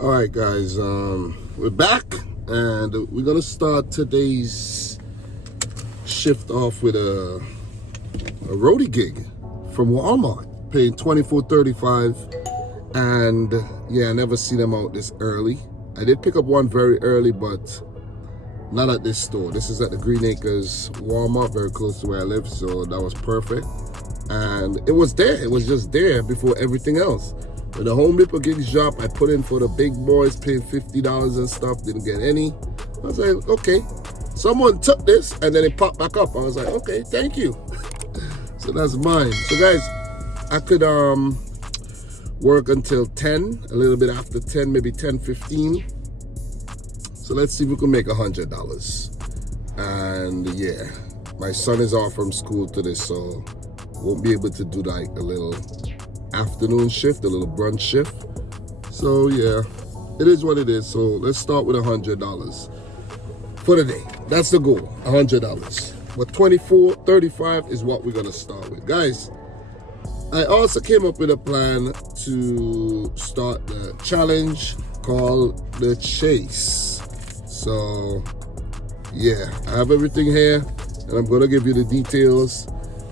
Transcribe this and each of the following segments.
All right, guys, we're back, and we're gonna start today's shift off with a roadie gig from Walmart, paying $24.35. And yeah, I never see them out this early. I did pick up one very early, but not at this store. This is at the Green Acres Walmart, very close to where I live, so that was perfect. And it was there. It was just there before everything else. When the Home Depot gigs drop, I put in for the big boys, paying $50 and stuff, didn't get any. I was like, okay. Someone took this, and then it popped back up. I was like, okay, thank you. So that's mine. So guys, I could work until 10, a little bit after 10, maybe 10:15. So let's see if we can make $100. And yeah, my son is off from school today, so won't be able to do like a little afternoon shift, a little brunch shift. So yeah, it is what it is. So let's start with $100 for the day. That's the goal, $100. But $24.35 is what we're gonna start with. Guys, I also came up with a plan to start the challenge called the Chase. So yeah, I have everything here, and I'm gonna give you the details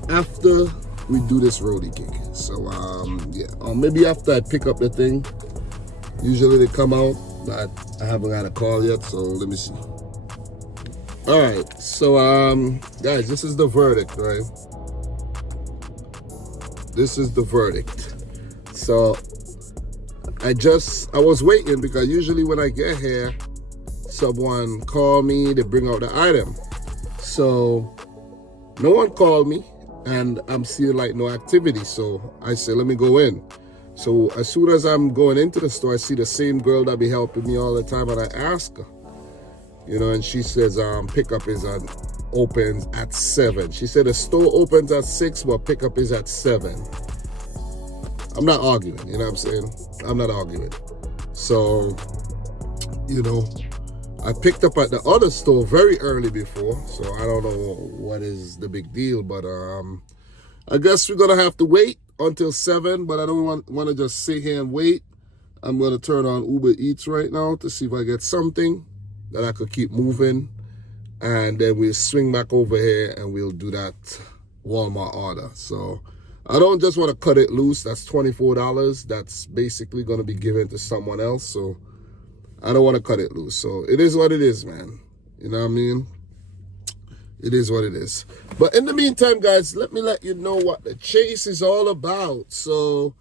after we do this roadie gig. So yeah, or maybe after I pick up the thing. Usually they come out, but I haven't had a call yet, so let me see. All right, so guys, this is the verdict, right? This is the verdict. So I was waiting, because usually when I get here, someone call me, they bring out the item. So no one called me, and I'm seeing like no activity. So I said, let me go in. So as soon as I'm going into the store, I see the same girl that be helping me all the time, and I ask her, and she says pickup is opens at 7. She said the store opens at 6, but pickup is at 7. I'm not arguing, you know what I'm saying? I'm not arguing. So, I picked up at the other store very early before, so I don't know what is the big deal, but I guess we're gonna have to wait until 7, but I don't want to just sit here and wait. I'm gonna turn on Ubereats right now to see if I get something that I could keep moving, and then we'll swing back over here and we'll do that Walmart order. So I don't just want to cut it loose. That's $24. That's basically gonna be given to someone else, so I don't want to cut it loose. So it is what it is, man. You know what I mean? It is what it is. But in the meantime, guys, let me let you know what the Chase is all about. So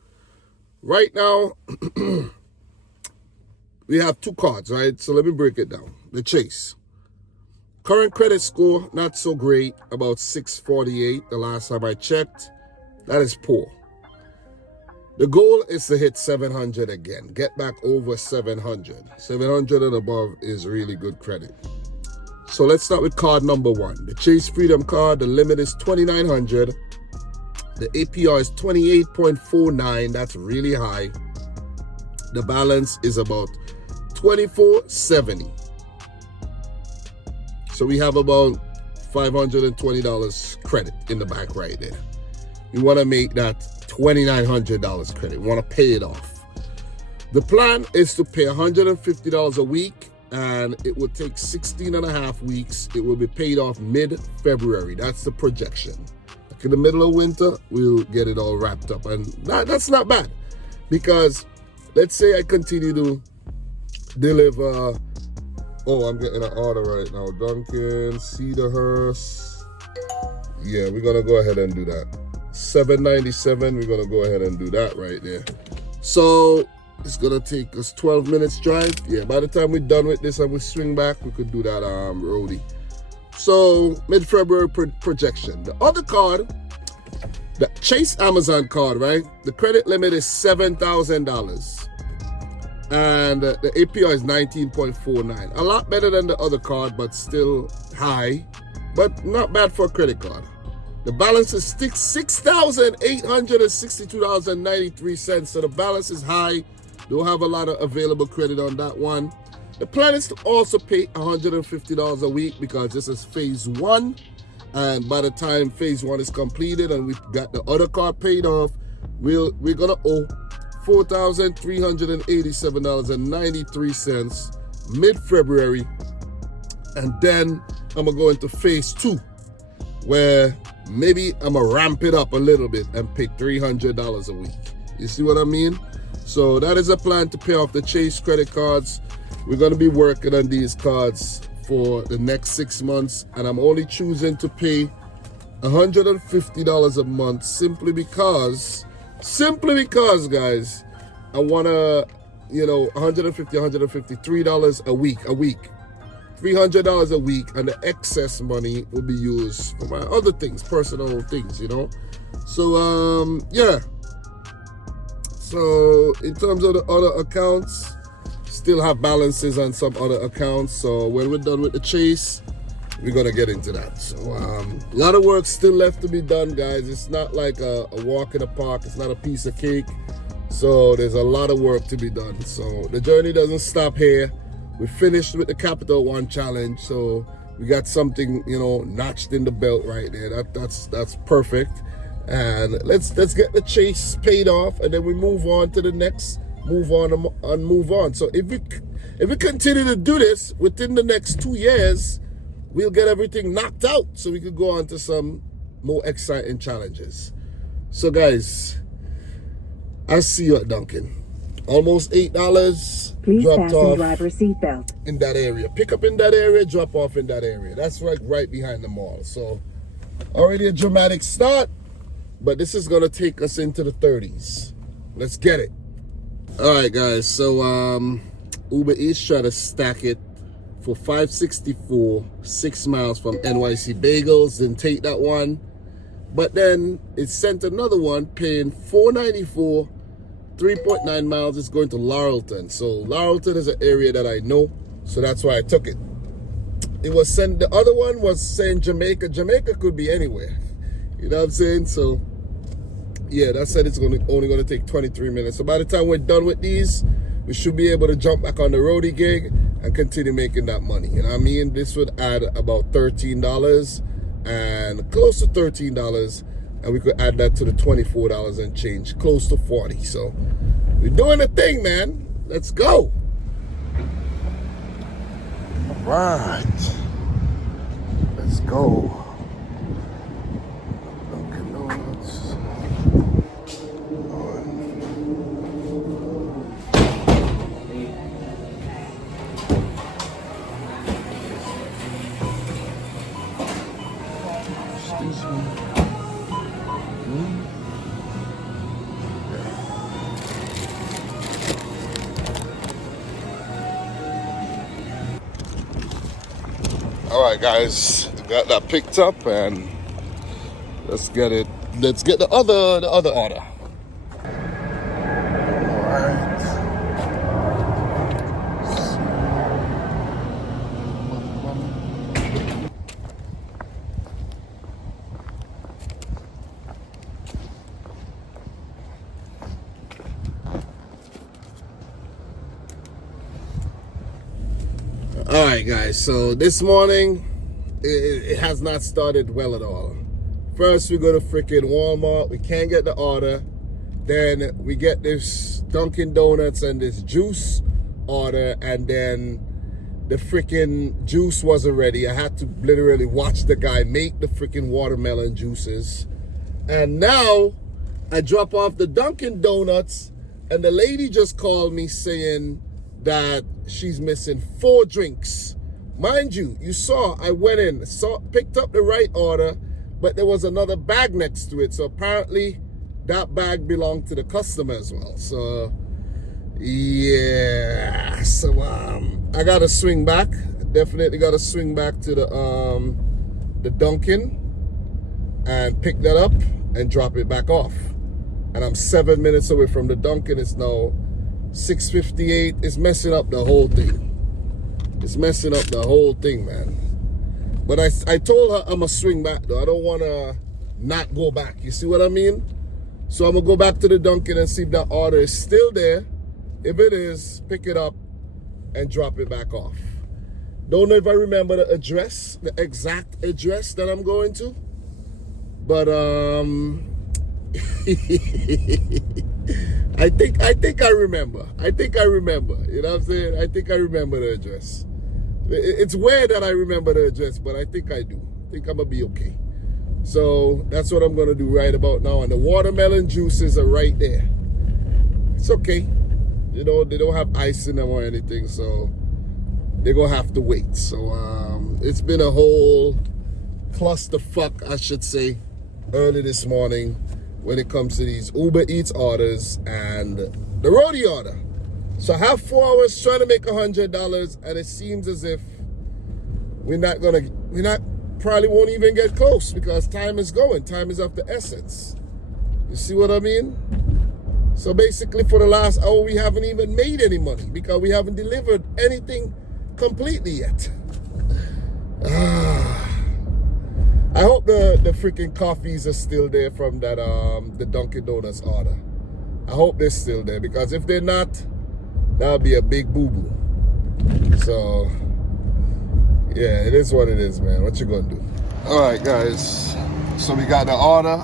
right now, we have 2 cards, right? So let me break it down. The Chase. Current credit score, not so great, about 648 the last time I checked. That is poor. The goal is to hit 700 again. Get back over 700. 700 and above is really good credit. So let's start with card number 1. The Chase Freedom card, the limit is $2,900. The APR is 28.49. That's really high. The balance is about $24.70. So we have about $520 credit in the back right there. We want to make that $2,900 credit. We want to pay it off. The plan is to pay $150 a week, and it will take 16 and a half weeks. It will be paid off mid-February. That's the projection. Like in the middle of winter, we'll get it all wrapped up. And that's not bad, because let's say I continue to deliver. Oh, I'm getting an order right now. Duncan, Cedarhurst. Yeah, we're going to go ahead and do that. $7.97. We're going to go ahead and do that right there. So it's going to take us 12 minutes drive. Yeah, by the time we're done with this and we swing back, we could do that roadie. So mid-February projection. The other card, the Chase Amazon card, right? The credit limit is $7,000. And the APR is 19.49. A lot better than the other card, but still high. But not bad for a credit card. The balance is $6,862.93. So the balance is high. Don't have a lot of available credit on that one. The plan is to also pay $150 a week, because this is phase 1. And by the time phase 1 is completed and we've got the other card paid off, we're gonna owe $4,387.93 mid-February. And then I'm gonna go into phase 2, where maybe I'm gonna ramp it up a little bit and pay $300 a week. You see what I mean? So that is a plan to pay off the Chase credit cards. We're gonna be working on these cards for the next 6 months, and I'm only choosing to pay $150 a month simply because, guys, I wanna, $150, $3 a week. $300 a week, and the excess money will be used for my other things, personal things, So, yeah. So, in terms of the other accounts, still have balances on some other accounts. So, when we're done with the Chase, we're going to get into that. So, a lot of work still left to be done, guys. It's not like a walk in the park. It's not a piece of cake. So, there's a lot of work to be done. So, the journey doesn't stop here. We finished with the Capital One Challenge, so we got something, notched in the belt right there. That's perfect. And let's get the Chase paid off, and then we move on to the next, move on. So if we continue to do this within the next 2 years, we'll get everything knocked out, so we could go on to some more exciting challenges. So guys, I'll see you at Dunkin'. Almost $8. Please dropped fasten off driver seatbelt. in that area. Pick up in that area, drop off in that area. That's right behind the mall. So already a dramatic start, but this is gonna take us into the 30s. Let's get it. All right, guys. So Ubereats try to stack it for $5.64, 6 miles from NYC Bagels. Didn't take that one, but then it sent another one paying $4.94. 3.9 miles is going to Laurelton. So Laurelton is an area that I know, so that's why I took it. It was sent, the other one was saying Jamaica. Jamaica could be anywhere. You know what I'm saying? So yeah, that said it's only going to take 23 minutes. So by the time we're done with these, we should be able to jump back on the Roadie gig and continue making that money. You know what I mean? This would add about $13 and close to $13. And we could add that to the $24 and change, close to 40. So we're doing a thing, man. Let's go. All right. Let's go. Dunkin' Donuts. All right, guys, got that picked up, and let's get it. Let's get the other order. All right. All right, guys, so this morning it has not started well at all. First we go to freaking Walmart, we can't get the order. Then we get this Dunkin' Donuts and this juice order, and then the freaking juice wasn't ready. I had to literally watch the guy make the freaking watermelon juices. And now I drop off the Dunkin' Donuts, and the lady just called me saying that she's missing 4 drinks. Mind you, you saw I went in, picked up the right order, but there was another bag next to it. So apparently that bag belonged to the customer as well. So yeah, so I gotta swing back. Definitely gotta swing back to the Dunkin' and pick that up and drop it back off. And I'm 7 minutes away from the Dunkin'. It's now 6:58. It's messing up the whole thing. It's messing up the whole thing, man. But I told her I'm gonna swing back though. I don't wanna not go back. You see what I mean? So I'm gonna go back to the Dunkin' and see if that order is still there. If it is, pick it up and drop it back off. Don't know if I remember the address, the exact address that I'm going to. But I think I remember. You know what I'm saying? I think I remember the address. It's weird that I remember the address, but I think I do. I think I'm gonna be okay. So that's what I'm gonna do right about now. And the watermelon juices are right there. It's okay. You know, they don't have ice in them or anything, so they're gonna have to wait. So it's been a whole clusterfuck, I should say, early this morning when it comes to these Ubereats orders and the Roadie order. So I have 4 hours trying to make $100, and it seems as if we're not probably won't even get close because time is going. Time is of the essence. You see what I mean? So basically for the last hour, we haven't even made any money because we haven't delivered anything completely yet. I hope the freaking coffees are still there from that the Dunkin' Donuts order. I hope they're still there, because if they're not, that'll be a big boo-boo. So yeah, it is what it is, man. What you gonna do? All right, guys. So we got the order.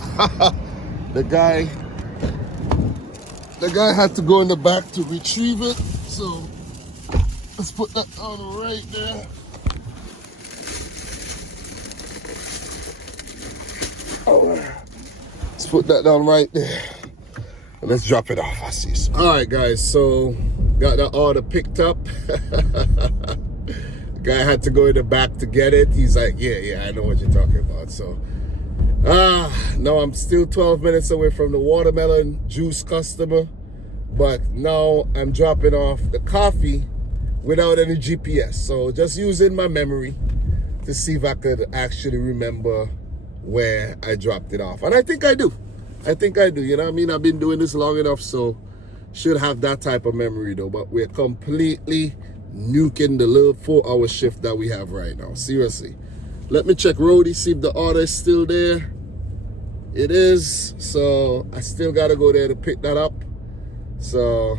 The guy had to go in the back to retrieve it. So let's put that order right there. Let's put that down right there. And let's drop it off. I see. All right, guys. So got the order picked up. Guy had to go in the back to get it. He's like, yeah, I know what you're talking about. So, now I'm still 12 minutes away from the watermelon juice customer, but now I'm dropping off the coffee without any GPS. So just using my memory to see if I could actually remember where I dropped it off. And I think I do. You know what I mean? I've been doing this long enough, so should have that type of memory though. But we're completely nuking the little 4-hour shift that we have right now. Seriously. Let me check Roadie, see if the order is still there. It is. So I still got to go there to pick that up. So,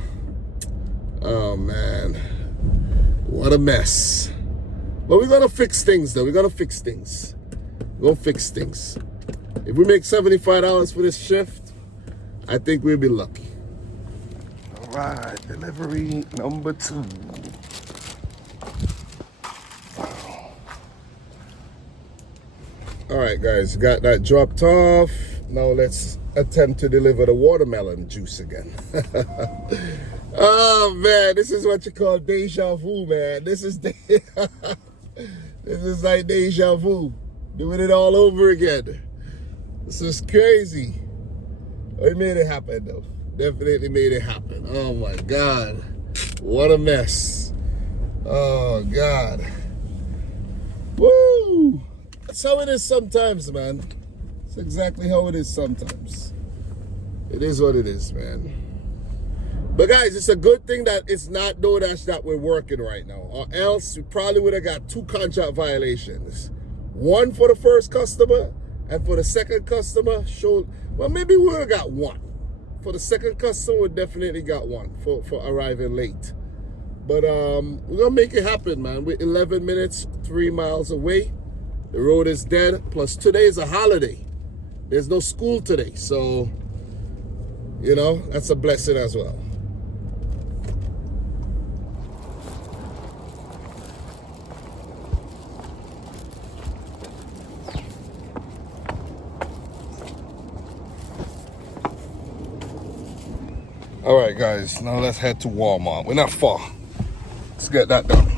oh man, what a mess. But we're going to fix things though. We're going to fix things. If we make $75 for this shift, I think we'll be lucky. All right, delivery number 2. All right, guys, got that dropped off. Now let's attempt to deliver the watermelon juice again. Oh man, this is what you call deja vu, man. This is like deja vu, doing it all over again. This is crazy. We made it happen though. Definitely made it happen. Oh my God, what a mess. Oh God. Woo! That's how it is sometimes, man. It's exactly how it is sometimes. It is what it is, man. But guys, it's a good thing that it's not DoorDash that we're working right now, or else we probably would have got 2 contract violations. One for the first customer, and for the second customer, well, maybe we would have got 1. For the second customer, we definitely got 1 for arriving late. But we're gonna make it happen, man. We're 11 minutes, 3 miles away. The road is dead. Plus today is a holiday. There's no school today. So, you know, that's a blessing as well. All right, guys, now let's head to Walmart. We're not far. Let's get that done.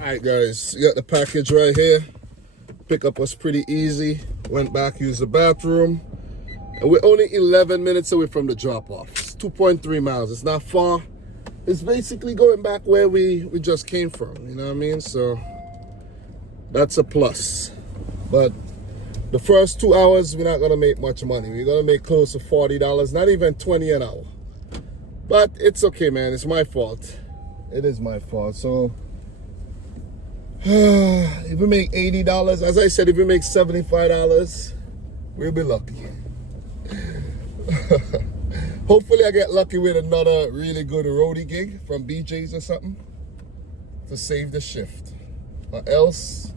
All right, guys, you got the package right here. Pickup was pretty easy. Went back, used the bathroom. And we're only 11 minutes away from the drop-off. It's 2.3 miles. It's not far. It's basically going back where we just came from. You know what I mean? So that's a plus. But the first 2 hours, we're not going to make much money. We're going to make close to $40, not even $20 an hour. But it's okay, man. It's my fault. It is my fault. So if we make $80, as I said, if we make $75, we'll be lucky. Hopefully I get lucky with another really good roadie gig from BJ's or something to save the shift. Or else,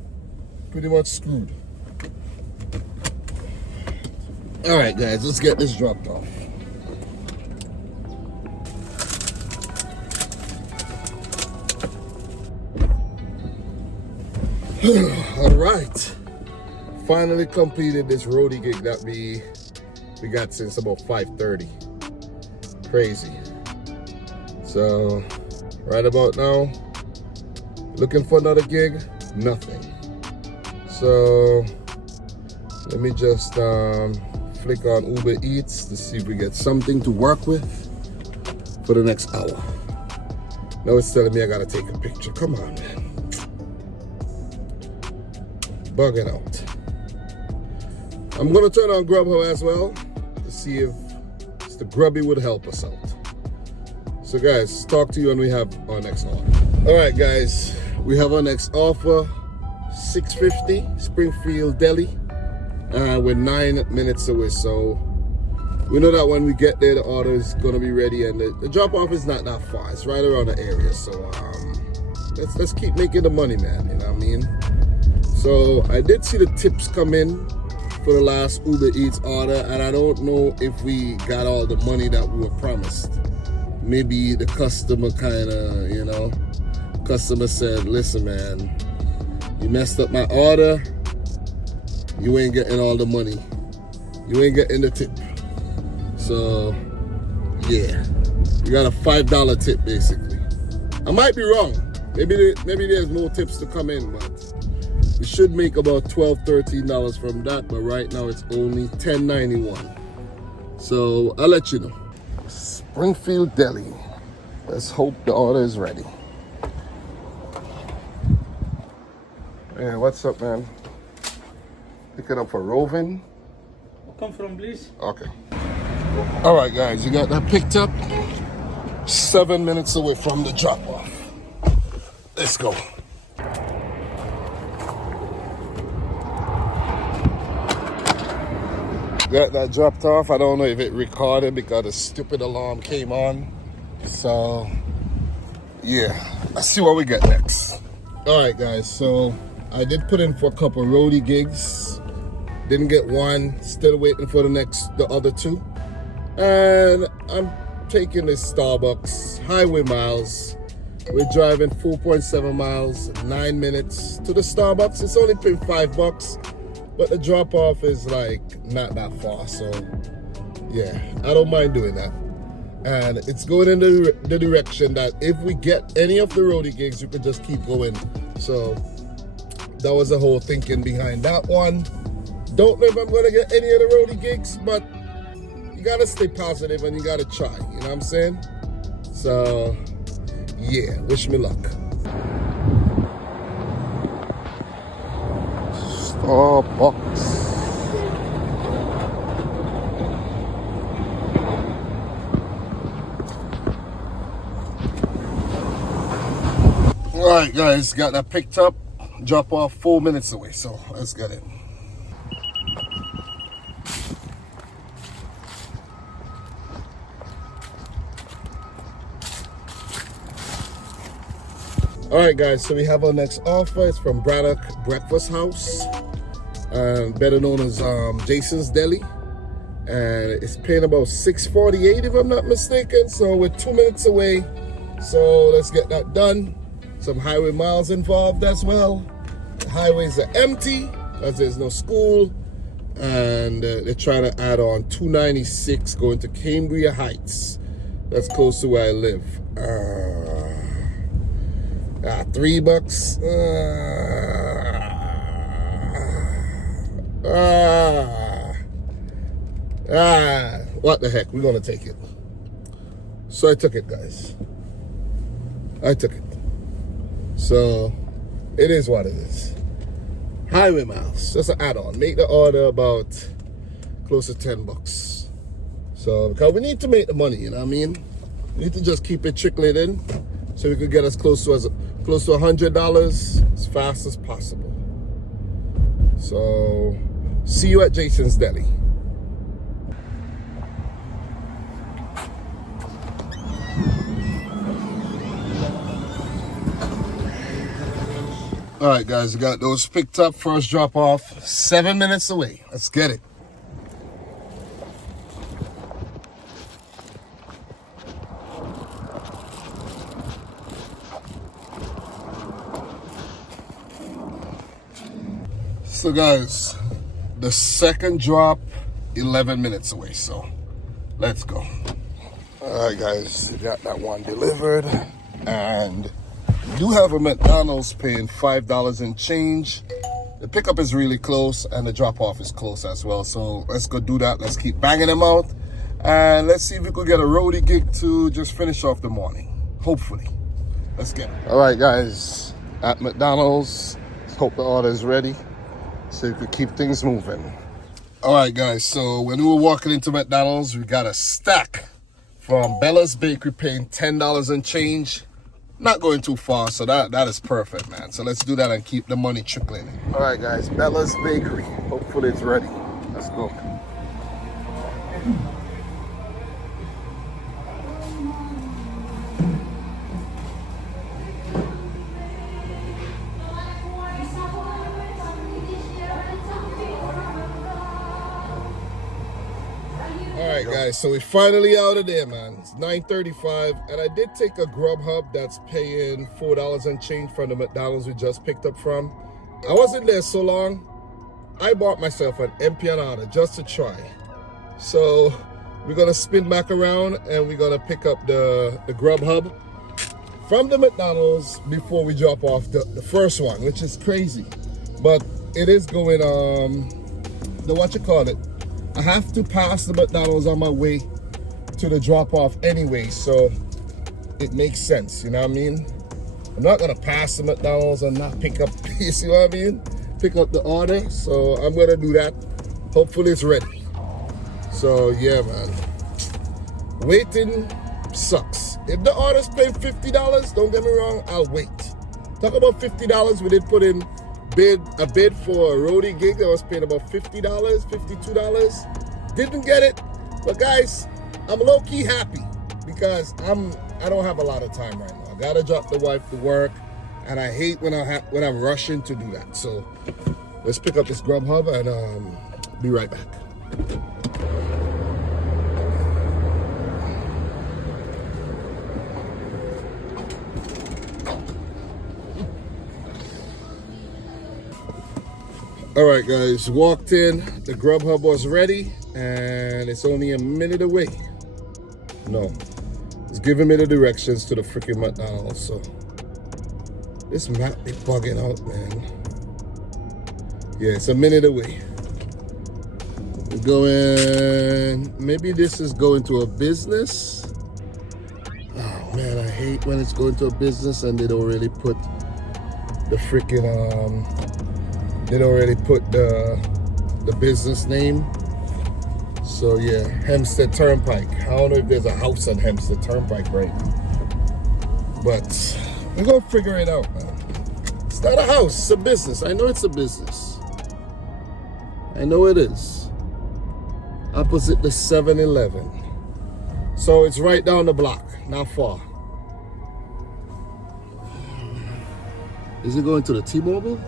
pretty much screwed. All right, guys, let's get this dropped off. All right, finally completed this roadie gig that we got since about 5:30. Crazy. So right about now, looking for another gig, nothing. So let me just flick on Ubereats to see if we get something to work with for the next hour. Now it's telling me I gotta take a picture. Come on, man. Bugging out. I'm gonna turn on Grubhub as well to see if Mr. Grubby would help us out. So guys, talk to you when we have our next offer. All right guys, we have our next offer, $6.50, Springfield Deli. We're 9 minutes away, so we know that when we get there, the order is gonna be ready, and the drop off is not that far. It's right around the area, so let's keep making the money, man. You know what I mean? So I did see the tips come in for the last Uber Eats order, and I don't know if we got all the money that we were promised. Maybe the customer kind of, you know, customer said, listen, man, you messed up my order. You ain't getting all the money. You ain't getting the tip. So, yeah, you got a $5 tip basically. I might be wrong. Maybe there's more tips to come in, but we should make about $12, $13 from that. But right now it's only $10.91. So I'll let you know. Springfield Deli. Let's hope the order is ready. Hey, what's up, man? Picking up for Rovin. Come from, please. Okay. All right, guys, you got that picked up. 7 minutes away from the drop off. Let's go. Got that dropped off. I don't know if it recorded because the stupid alarm came on. So, yeah, let's see what we get next. All right, guys, so I did put in for a couple roadie gigs. Didn't get one, still waiting for the other two. And I'm taking this Starbucks highway miles. We're driving 4.7 miles, 9 minutes to the Starbucks. It's only been $5, but the drop off is like not that far. So yeah, I don't mind doing that. And it's going in the direction that if we get any of the roadie gigs, we could just keep going. So that was the whole thinking behind that one. Don't know if I'm gonna get any of the roadie gigs, but you gotta stay positive and you gotta try, you know what I'm saying? So yeah, wish me luck. Starbucks. All right, guys, got that picked up. Drop off 4 minutes away, so let's get it. All right, guys, so we have our next offer. It's from Braddock Breakfast House, better known as Jason's Deli, and it's paying about $6.48 if I'm not mistaken. So we're 2 minutes away, so let's get that done. Some highway miles involved as well. The highways are empty because there's no school, and they're trying to add on 296 going to Cambria Heights. That's close to where I live. $3. What the heck? We're gonna take it. So I took it, guys. I took it. So it is what it is. Highway miles, just an add-on. Make the order about close to $10. So because we need to make the money, you know what I mean? We need to just keep it trickling in so we could get us close to $100 as fast as possible. So see you at Jason's Deli. All right, guys, we got those picked up. First drop off, 7 minutes away. Let's get it. So guys, the second drop, 11 minutes away, so let's go. All right guys, got that one delivered, and we do have a McDonald's paying $5 and change. The pickup is really close and the drop off is close as well, so let's go do that. Let's keep banging them out, and let's see if we could get a roadie gig to just finish off the morning, hopefully. Let's get it. All right guys, at McDonald's, let's hope the order is ready so you could keep things moving. All right guys, so when we were walking into McDonald's, we got a stack from Bella's Bakery paying $10 and change. Not going too far, so that is perfect, man. So let's do that and keep the money trickling in. All right guys, Bella's Bakery, hopefully it's ready. Let's go. Alright guys, so we're finally out of there, man. It's 9:35, and I did take a Grubhub that's paying $4 and change from the McDonald's we just picked up from. I wasn't there so long. I bought myself an empanada just to try. So we're gonna spin back around and we're gonna pick up the Grubhub from the McDonald's before we drop off the first one, which is crazy. But it is going, I have to pass the McDonald's on my way to the drop-off anyway, so it makes sense, you know what I mean? I'm not gonna pass the McDonald's and not pick up, you see what I mean? Pick up the order, so I'm gonna do that. Hopefully it's ready. So yeah, man. Waiting sucks. If the order's paying $50, don't get me wrong, I'll wait. Talk about $50, we did put in a bid for a roadie gig that was paying about $50, $52. Didn't get it, but guys, I'm low-key happy because I don't have a lot of time right now. I gotta drop the wife to work, and I hate when I'm rushing to do that. So let's pick up this Grubhub and be right back. All right, guys, walked in, the Grubhub was ready, and it's only a minute away. No, it's giving me the directions to the freaking McDonald's, so this map be bugging out, man. Yeah, it's a minute away. We're going, maybe this is going to a business. Oh man, I hate when it's going to a business and they don't really put the freaking, they don't really put the business name. So yeah, Hempstead Turnpike. I don't know if there's a house on Hempstead Turnpike right now, but we're gonna figure it out, man. It's not a house, it's a business. I know it's a business. I know it is. Opposite the 7-Eleven. So it's right down the block, not far. Is it going to the T-Mobile?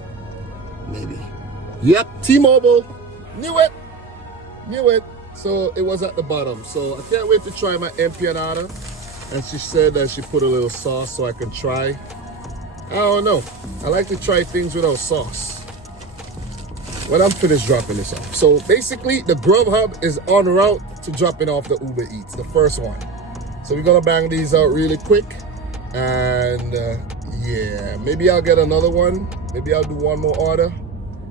Maybe. Yep, T-Mobile. Knew it. So it was at the bottom. So I can't wait to try my empanada. And she said that she put a little sauce so I can try. I don't know. I like to try things without sauce when I'm finished dropping this off. So basically, the Grubhub is en route to dropping off the Ubereats, the first one. So we're gonna bang these out really quick. And yeah, maybe I'll get another one. Maybe I'll do one more order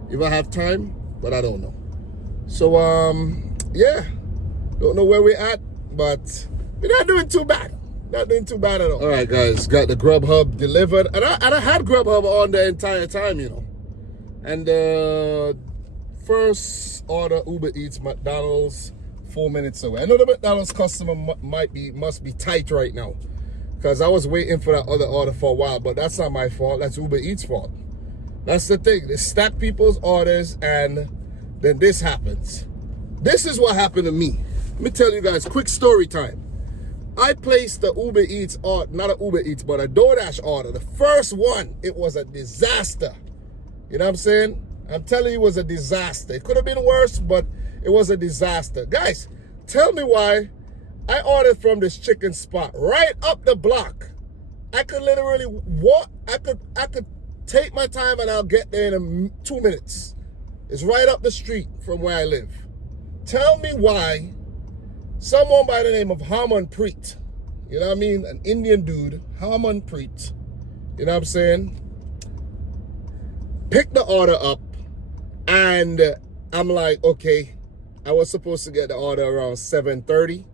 if I have time, but I don't know. So yeah, don't know where we're at, but we're not doing too bad. Not doing too bad at all. All right, guys, got the Grubhub delivered, and I had Grubhub on the entire time, you know. And first order Ubereats McDonald's, 4 minutes away. I know the McDonald's customer must be tight right now, because I was waiting for that other order for a while, but that's not my fault. That's Ubereats' fault. That's the thing. They stack people's orders, and then this happens. This is what happened to me. Let me tell you guys, quick story time. I placed the Ubereats order, not an Ubereats, but a DoorDash order. The first one, it was a disaster. You know what I'm saying? I'm telling you, it was a disaster. It could have been worse, but it was a disaster. Guys, tell me why I ordered from this chicken spot right up the block. I could literally walk. I could take my time and I'll get there in 2 minutes. It's right up the street from where I live. Tell me why someone by the name of Harmanpreet, you know what I mean? An Indian dude, Harmanpreet, you know what I'm saying? Pick the order up, and I'm like, okay, I was supposed to get the order around 7:30. I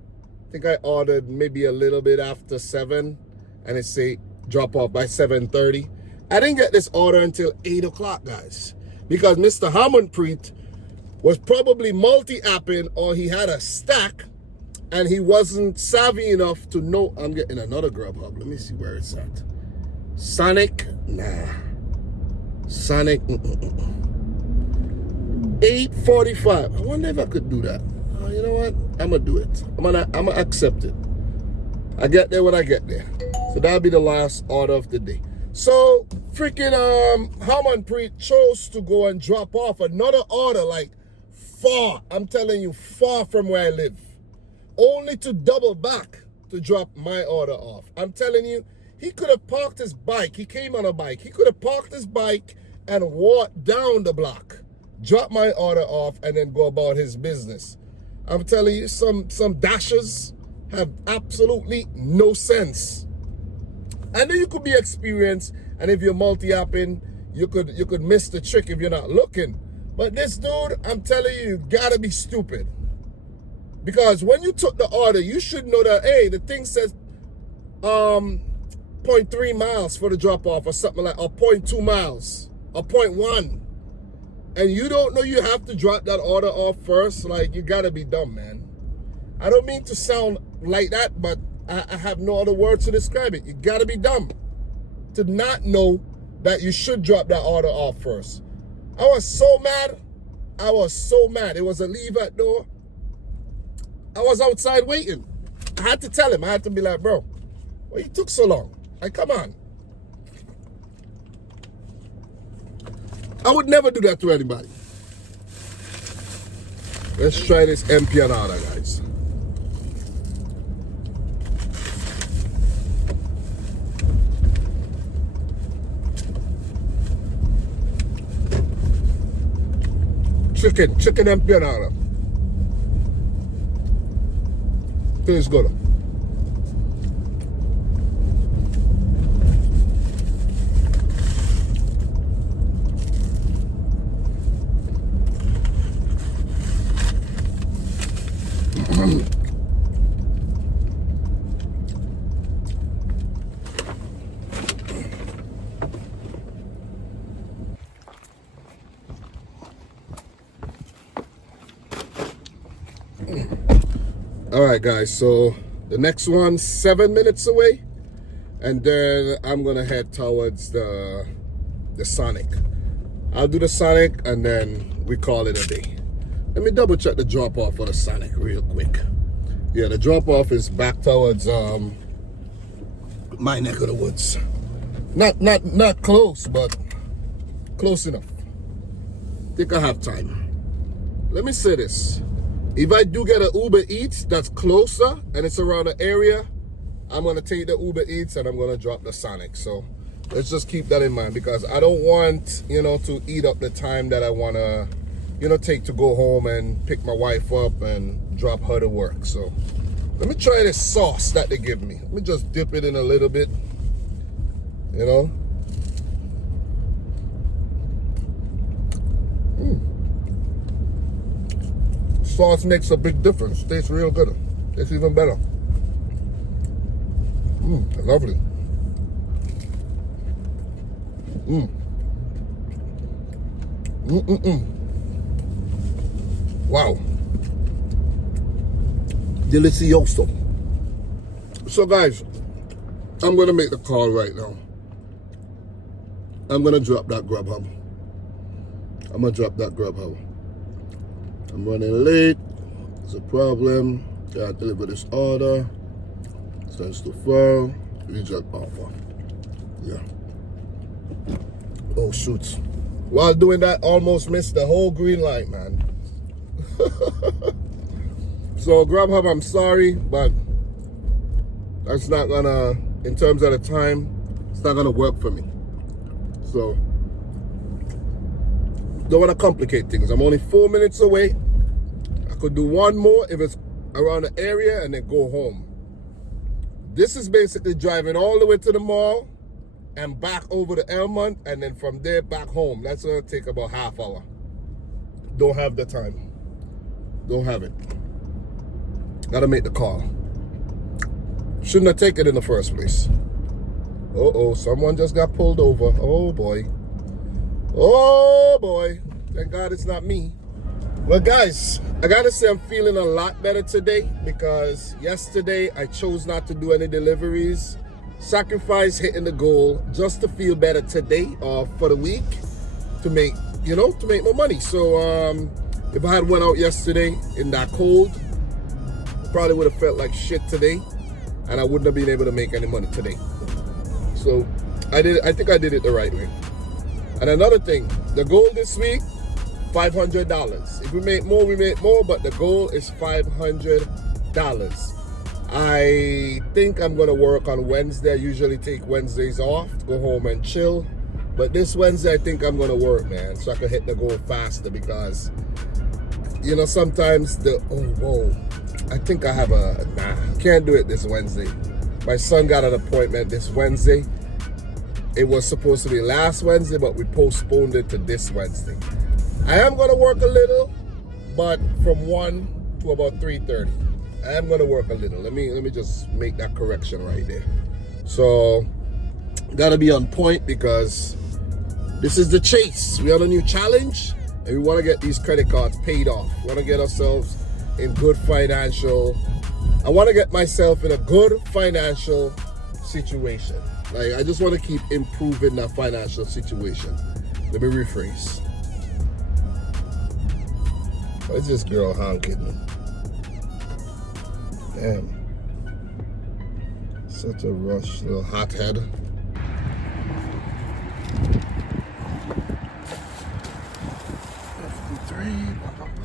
think I ordered maybe a little bit after 7, and it say drop off by 7:30. I didn't get this order until 8 o'clock, guys, because Mr. Harmanpreet was probably multi-apping, or he had a stack and he wasn't savvy enough to know. I'm getting another Grubhub. Let me see where it's at. Sonic, nah. Sonic, 8:45. I wonder if I could do that. Oh, you know what? I'm gonna do it. I'm gonna accept it. I get there when I get there. So that'll be the last order of the day. So freaking Harmanpreet chose to go and drop off another order, like far, I'm telling you, far from where I live, only to double back to drop my order off. I'm telling you, he could have parked his bike. He came on a bike. He could have parked his bike and walked down the block, drop my order off, and then go about his business. I'm telling you, some dashers have absolutely no sense. I know you could be experienced, and if you're multi-apping, you could miss the trick if you're not looking. But this dude, I'm telling you, you gotta be stupid. Because when you took the order, you should know that, hey, the thing says 0.3 miles for the drop-off, or something like, or 0.2 miles, or 0.1. And you don't know you have to drop that order off first. Like, you gotta be dumb, man. I don't mean to sound like that, but I have no other word to describe it. You gotta be dumb to not know that you should drop that order off first. I was so mad. I was so mad. It was a leave at door. I was outside waiting. I had to tell him. I had to be like, bro, why you took so long? Like, come on. I would never do that to anybody. Let's try this empanada, guys. Chicken empanada. Tastes good. All right, guys, so the next one's 7 minutes away, and then I'm gonna head towards the Sonic. I'll do the Sonic, and then we call it a day. Let me double check the drop off for the Sonic real quick. Yeah, the drop off is back towards my neck of the woods. Not close, but close enough. Think I have time. Let me say this. If I do get an Ubereats that's closer and it's around the area, I'm gonna take the Ubereats and I'm gonna drop the Sonic. So let's just keep that in mind, because I don't want, to eat up the time that I wanna, take to go home and pick my wife up and drop her to work. So let me try this sauce that they give me. Let me just dip it in a little bit, Sauce makes a big difference. Tastes real good. Tastes even better. Lovely. Wow. Delicioso. So guys, I'm gonna make the call right now. I'm gonna drop that Grubhub. I'm running late. It's a problem. Can't deliver this order. Sends to file. Reject offer. Yeah. Oh shoot. While doing that, almost missed the whole green light, man. So Grubhub, I'm sorry, but that's not gonna, in terms of the time, it's not gonna work for me. So don't want to complicate things. I'm only 4 minutes away. I could do one more if it's around the area and then go home. This is basically driving all the way to the mall and back over to Elmont, and then from there back home. That's gonna take about half hour. Don't have the time. Don't have it. Gotta make the call. Shouldn't have taken it in the first place. Uh-oh, someone just got pulled over. Oh boy. Oh boy. Thank God it's not me. Well guys, I gotta say I'm feeling a lot better today because yesterday I chose not to do any deliveries. Sacrifice hitting the goal just to feel better today or for the week to make, to make more money. So if I had went out yesterday in that cold, probably would have felt like shit today and I wouldn't have been able to make any money today. So I think I did it the right way. And another thing, the goal this week, $500. If we make more, we make more, but the goal is $500. I think I'm gonna work on Wednesday. I usually take Wednesdays off to go home and chill. But this Wednesday, I think I'm gonna work, man, so I can hit the goal faster because, sometimes I think I have can't do it this Wednesday. My son got an appointment this Wednesday. It was supposed to be last Wednesday, but we postponed it to this Wednesday. I am gonna work a little, but from 1 to about 3:30. I am gonna work a little. Let me just make that correction right there. So gotta be on point because this is the chase. We on a new challenge and we want to get these credit cards paid off. We want to get ourselves in good financial. I want to get myself in a good financial situation. Like I just want to keep improving that financial situation. Let me rephrase. What's this girl honking? Damn. Such a rush, little hothead.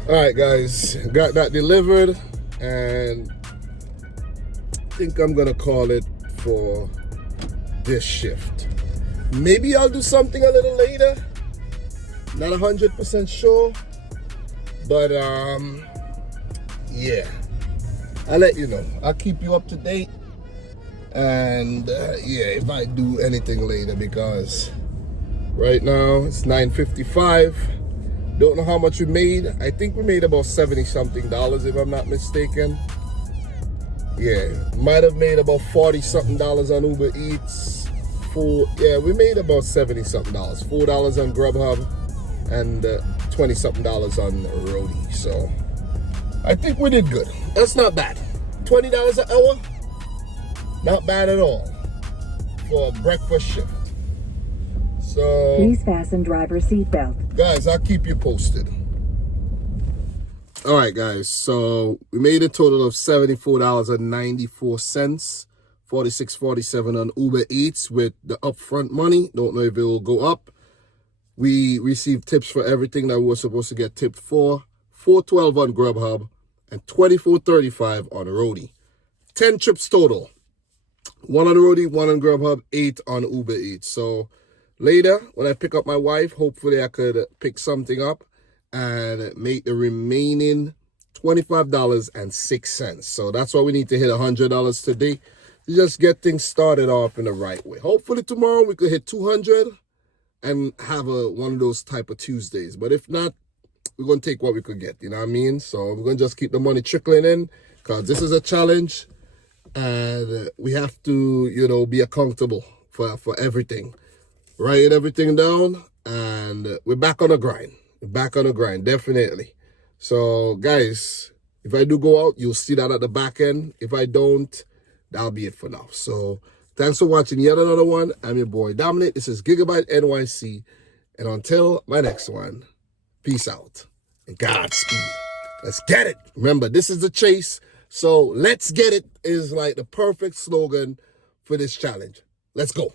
Alright guys, got that delivered and I think I'm gonna call it for this shift. Maybe I'll do something a little later. Not 100% sure. But yeah, I'll let you know. I'll keep you up to date. And yeah, if I do anything later, because right now it's 9:55. Don't know how much we made. I think we made about $70-something if I'm not mistaken. Yeah, might have made about $40-something on Ubereats. We made about $70-something. $4 on Grubhub and $20-something on Roadie. So I think we did good. That's not bad. $20 an hour, not bad at all for a breakfast shift. So please fasten driver's seatbelt. Guys, I'll keep you posted. All right, guys. So we made a total of $74.94, $46.47 on Ubereats with the upfront money. Don't know if it will go up. We received tips for everything that we were supposed to get tipped for. $4.12 on Grubhub and $24.35 on Roadie. 10 trips total. 1 on Roadie, 1 on Grubhub, 8 on Ubereats. So later, when I pick up my wife, hopefully I could pick something up and make the remaining $25.06. So that's why we need to hit $100 today to just get things started off in the right way. Hopefully tomorrow we could hit 200 and have one of those type of Tuesdays. But if not, we're going to take what we could get, you know what I mean? So we're going to just keep the money trickling in because this is a challenge and we have to, be accountable for everything. Write everything down and we're back on the grind. We're back on the grind, definitely. So guys, if I do go out, you'll see that at the back end. If I don't, that'll be it for now. So thanks for watching yet another one. I'm your boy Dominic. This is Gigabyte NYC. And until my next one, peace out and Godspeed. Let's get it. Remember, this is the chase. So let's get it is like the perfect slogan for this challenge. Let's go.